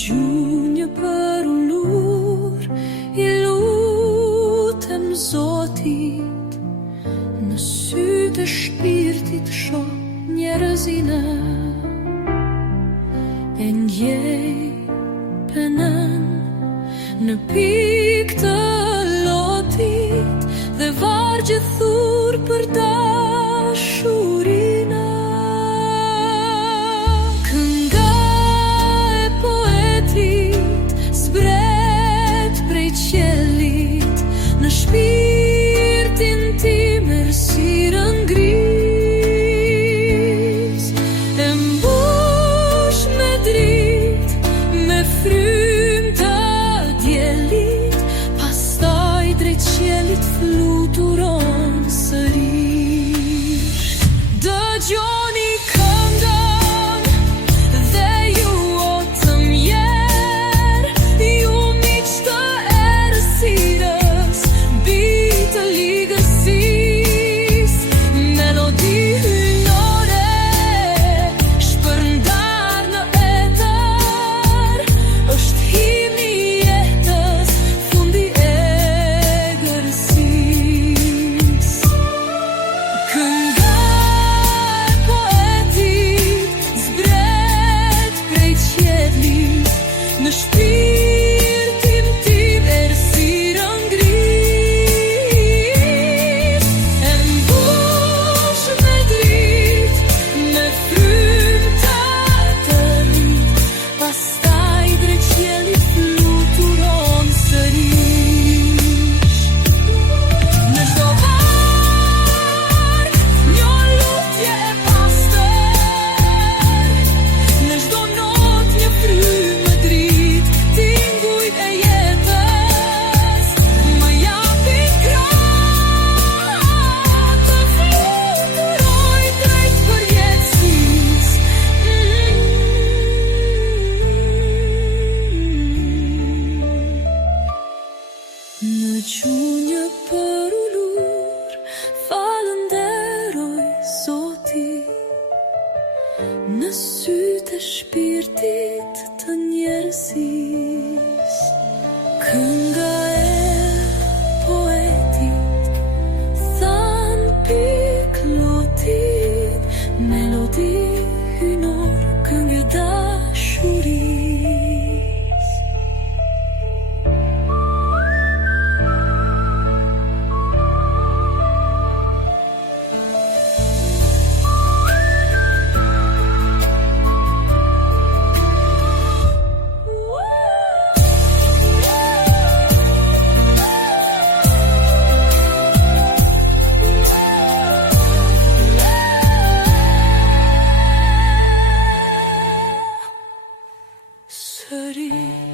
gjunjë për ullur, I lutem Zotit, në sytë e shpirtit shoh njerëzine, e ndjej penën në pikë të lotit dhe vargje thur për dashurinë. Kënga e poetit zbret prej qelit në shpirtin tim errësirën gris, e mbush me dritë, me frymë të diellit, pastaj drejt qelit fluturon sërish. Dëgjoni këngën dhe ju o të mjerë, ju miq të errësirës, bij të ligësisë, melodi hynore, shpërndar në etër, është himni I jetës, fundi e gërësisë. Kënga e poetit zbret prej qelit në shpirtin tim errësirën gris, e mbush me dritë, me frymë të tërit, pastaj drejt qelit fluturon sërish. Në çdo varg, një lutje e pastër, në çdo notë një frymë dritë, tingujt e jetës më japin krah të fluturoj drejt përjetësisë. Në gjunjë për ullur, falënderoj Zotit, në sytë e shpirtit të njerëzisë. Kënga e poetit than pikë lotit, melodi hynor, këngë dashurisë. Sërish